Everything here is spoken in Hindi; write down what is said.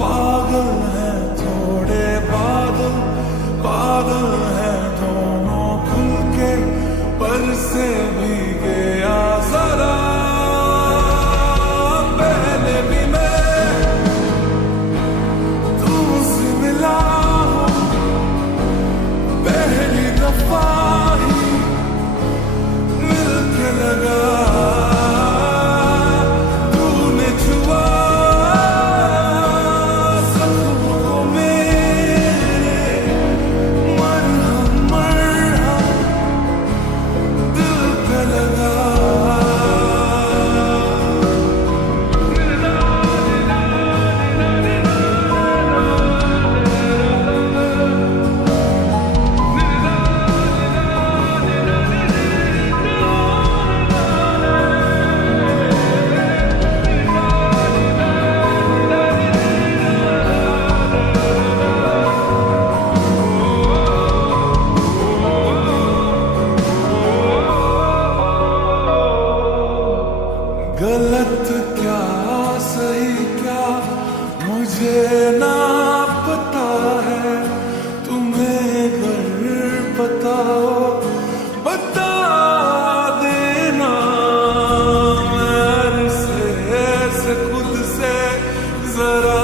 पागल है थोड़े बादल, पागल है दोनों खुल के, पर से भीगे आ जरा। पहले भी मैं तुमसे मिला हूं, पहली दफा ही मिलके लगा, तूने छुआ जख्मों को मेरे, मरहम मरहम दिल पे लगा। गलत क्या सही क्या मुझे ना पता है, तुम्हें अगर पता हो बता देना। मैं से खुद से जरा